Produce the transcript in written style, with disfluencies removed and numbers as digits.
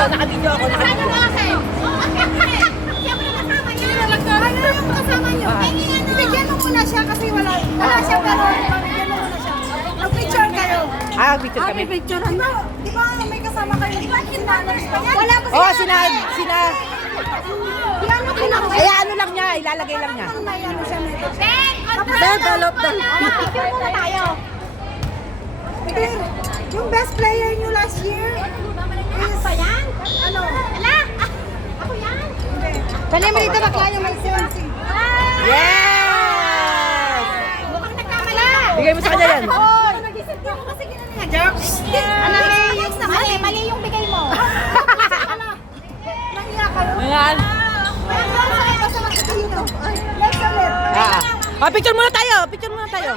Nakabidyo, nakabidyo ako. Saan yung laki? Siyempre kasama niyo. Ano yung kasama niyo? Bigyan mo muna siya kasi wala siyang gano'n. Bigyan mo muna siya. Mag-picture kayo. Ah, picture kami. Picture. Di ba may kasama kayo? Wala ko Oh, sina. Yan mo pinaka. Eh, ano lang niya, ilalagay lang niya. May ano siya nito. Dalop. Picture muna tayo. Yung best player niyo last year is... Ako yan? Ano? Ala! Ako yan? Hindi. Dali mo dito bakla yung may sensi. Yes! Mukhang nagkamali. Bigay mo sa kanya yan. Oo. Nag-isip niyo ako kasi ginanila. Jokes. Ano yung mali yung bigay mo. Nahiya kayo. Ayan. Basta makikita dito. Let's ulit. Ah, picture muna tayo. Picture muna tayo.